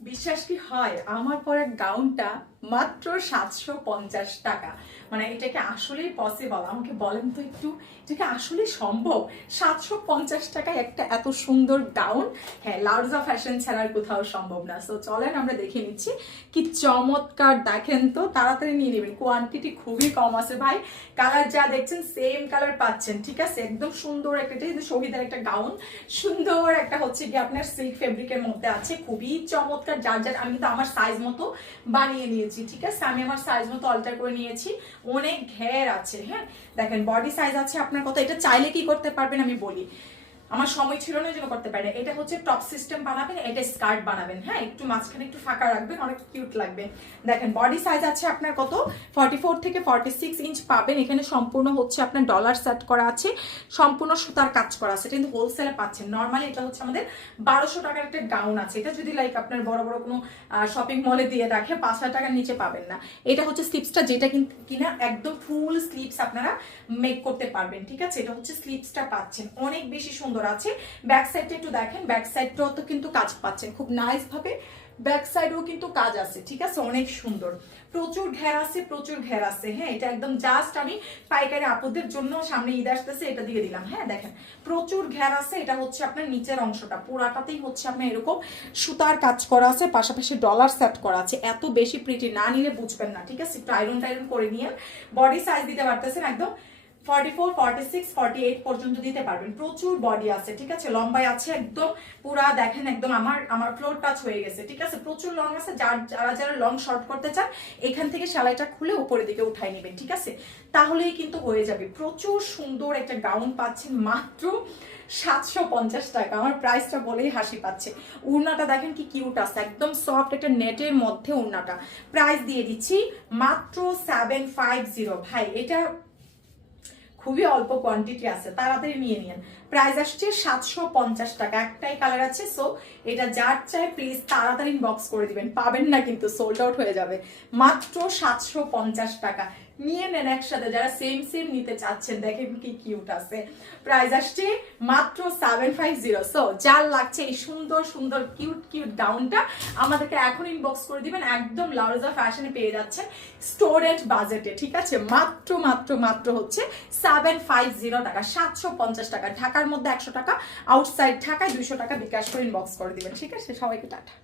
বিশ্বাস কি হয় আমার পরে গাউনটা মাত্র 750 টাকা। মানে এটা কি আসলেই পসিবল? আমাকে বলেন তো একটু, এটা কি আসলে সম্ভব? 750 টাকায় একটা এত সুন্দর গাউন? হ্যাঁ, লাউজা ফ্যাশন ছাড়া আর কোথাও সম্ভব না। সো চলেন আমরা দেখে নিচ্ছি কি চমৎকার। দেখেন তো, তাড়াতাড়ি নিয়ে নেবেন, কোয়ান্টিটি খুবই কম আছে ভাই। কালার যা দেখছেন সেম কালার পাচ্ছেন, ঠিক আছে? একদম সুন্দর একটা, এটা শহীদের একটা গাউন, সুন্দর একটা হচ্ছে কি আপনার সিল্ক ফেব্রিকের মধ্যে আছে, খুবই চমৎকার। যার যার আমি তো আমার সাইজ মতো বানিয়ে নিয়েছি, ঠিক আছে? আমি আমার সাইজ মতো অল্টার করে নিয়েছি। অনেক ঘের আছে, হ্যাঁ দেখেন বডি সাইজ আছে আপনার কত। এটা চাইলে কি করতে পারবেন আমি বলি, আমার সময় ছিল না জন্য করতে পারি। এটা হচ্ছে টপ সিস্টেম বানাবেন, এটা স্কার্ট বানাবেন, হ্যাঁ একটু মাঝখানে একটু ফাঁকা রাখবেন, অনেক কিউট লাগবে। দেখেন বডি সাইজ আছে আপনার কত, 44 থেকে 46 ইঞ্চ পাবেন। এখানে সম্পূর্ণ হচ্ছে আপনার ডলার সেট করা আছে, সম্পূর্ণ সুতার কাজ করা আছে, কিন্তু হোলসেলে পাচ্ছেন। নর্মালি এটা হচ্ছে আমাদের 1200 টাকার একটা গাউন আছে। এটা যদি লাইক আপনার বড় বড় কোনো শপিং মলে দিয়ে রাখে 5000 টাকার নিচে পাবেন না। এটা হচ্ছে স্লিপসটা, যেটা কিনা একদম ফুল স্লিপস আপনারা মেক করতে পারবেন, ঠিক আছে? এটা হচ্ছে স্লিপসটা পাচ্ছেন, অনেক বেশি সুন্দর আছে। ব্যাক সাইডটা একটু দেখেন, ব্যাক সাইডটাও তো কিন্তু কাজ পাচ্ছেন খুব নাইস ভাবে। ব্যাক সাইডেও কিন্তু কাজ আছে, ঠিক আছে? অনেক সুন্দর, প্রচুর ঘের আছে, প্রচুর ঘের আছে। হ্যাঁ, এটা একদম জাস্ট আমি পাইকারি আপুদের জন্য, সামনে ঈদ আসতেছে এটা দিয়ে দিলাম। হ্যাঁ দেখেন প্রচুর ঘের আছে। এটা হচ্ছে আপনার নিচের অংশটা পুরাটাতেই হচ্ছে আপনার এরকম সুতার কাজ করা আছে, পাশাপাশি ডলার সেট করা আছে। এত বেশি প্রিটি না নিলে বুঝবেন না, ঠিক আছে? একটু আয়রন টাইরন করে নিয়ে বডি সাইজ দিতে পারতেছেন একদম 44, 46, 48 পর্যন্ত দিতে পারবেন। প্রচুর বডি আছে, ঠিক আছে? লম্বায় আছে একদম পুরা, দেখেন একদম আমার ফ্লোর টাচ হয়ে গেছে, ঠিক আছে? প্রচুর লং আছে। যারা লং শর্ট করতে চান এখান থেকে সেলাইটা খুলে উপরের দিকে উঠাই নেবেন, ঠিক আছে? তাহলেই কিন্তু হয়ে যাবে। প্রচুর সুন্দর একটা গাউন পাচ্ছেন মাত্র 750 টাকা। আমার প্রাইসটা বলেই হাসি পাচ্ছে। উড়নাটা দেখেন কি কিউট আছে, একদম সফট একটা নেটের মধ্যে উড়নাটা। প্রাইস দিয়ে দিচ্ছি মাত্র 750। ভাই এটা খুবই অল্প কোয়ান্টিটি আছে, তাড়াতাড়ি নিয়ে নিন। প্রাইস আসছে 750 টাকা, একটাই কালার আছে। সো এটা যার চাই প্লিজ তাড়াতাড়ি ইনবক্স করে দিবেন, পাবেন না কিন্তু, সোল্ড আউট হয়ে যাবে। মাত্র 750 টাকা নিয়ে নেন একসাথে, যারা সেম সেম নিতে চাচ্ছেন। দেখেন কি কিউট আছে। প্রাইস আসছে মাত্র 750। সো যার লাগছে এই সুন্দর সুন্দর কিউট কিউট গাউনটা আমাদেরকে এখন ইনবক্স করে দিবেন, একদম লাউজা ফ্যাশনে পেয়ে যাচ্ছেন স্টোরেজ বাজেটে, ঠিক আছে? মাত্র মাত্র মাত্র হচ্ছে 750 টাকা, 750 টাকা। ঢাকার মধ্যে 100 টাকা, আউটসাইড ঢাকায় 200 টাকা বিকাশ করে ইনবক্স করে দিবেন, ঠিক আছে? সবাইকে টাটা।